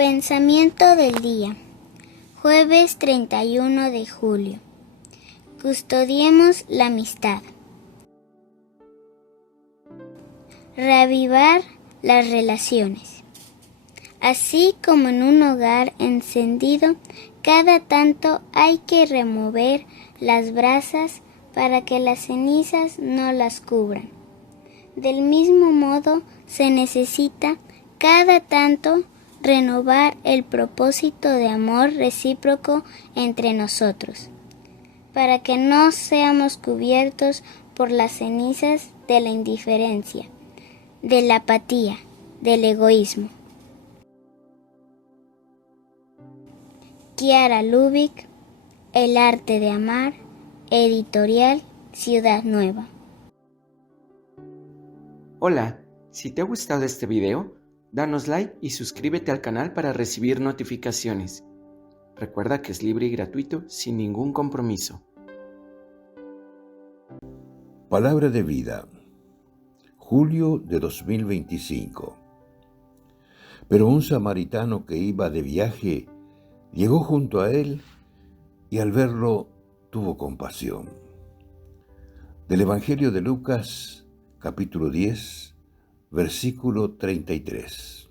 Pensamiento del día, jueves 31 de julio. Custodiemos la amistad. Reavivar las relaciones. Así como en un hogar encendido, cada tanto hay que remover las brasas para que las cenizas no las cubran. Del mismo modo, se necesita cada tanto renovar el propósito de amor recíproco entre nosotros, para que no seamos cubiertos por las cenizas de la indiferencia, de la apatía, del egoísmo. Kiara Lubick, El arte de amar, editorial Ciudad Nueva. Hola, si te ha gustado este video, danos like y suscríbete al canal para recibir notificaciones. Recuerda que es libre y gratuito sin ningún compromiso. Palabra de vida, julio de 2025. Pero un samaritano que iba de viaje llegó junto a él y al verlo tuvo compasión. Del Evangelio de Lucas, capítulo 10, versículo 33.